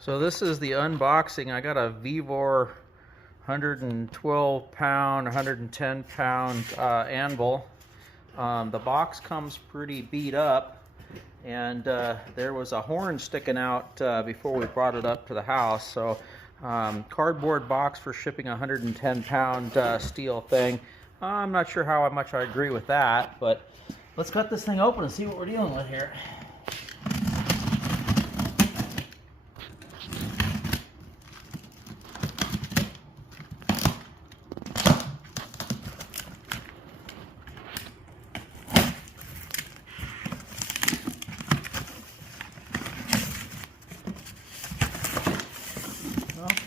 So this is the unboxing. I got a Vevore 112 pound, 110 pound anvil. The box comes pretty beat up, and there was a horn sticking out before we brought it up to the house. So cardboard box for shipping a 110 pound steel thing. I'm not sure how much I agree with that, but let's cut this thing open and see what we're dealing with here.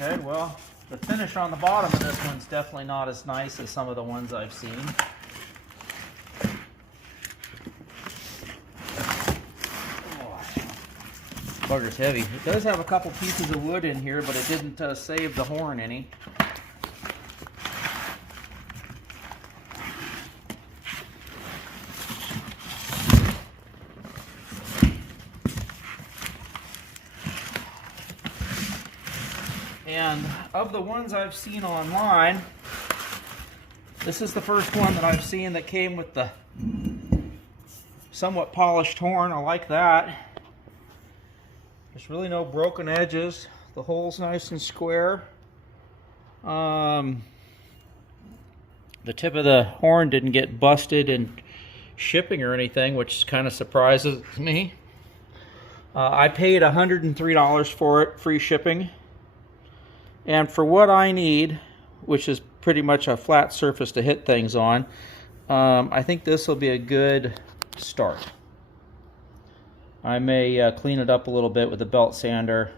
Okay, well, the finish on the bottom of this one's definitely not as nice as some of the ones I've seen. Bugger's heavy. It does have a couple pieces of wood in here, but it didn't save the horn any. And of the ones I've seen online, this is the first one that I've seen that came with the somewhat polished horn. I like that. There's really no broken edges. The hole's nice and square. The tip of the horn didn't get busted in shipping or anything, which kind of surprises me. I paid $103 for it, free shipping. And for what I need, which is pretty much a flat surface to hit things on, I think this will be a good start. I may clean it up a little bit with a belt sander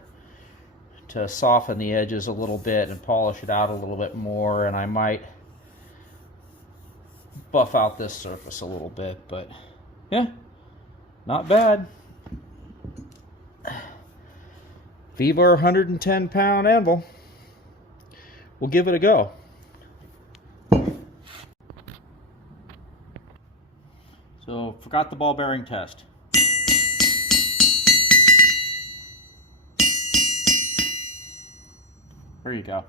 to soften the edges a little bit and polish it out a little bit more, and I might buff out this surface a little bit, but yeah, not bad. Vevore 110 pound anvil. We'll give it a go. So, forgot the ball bearing test. There you go.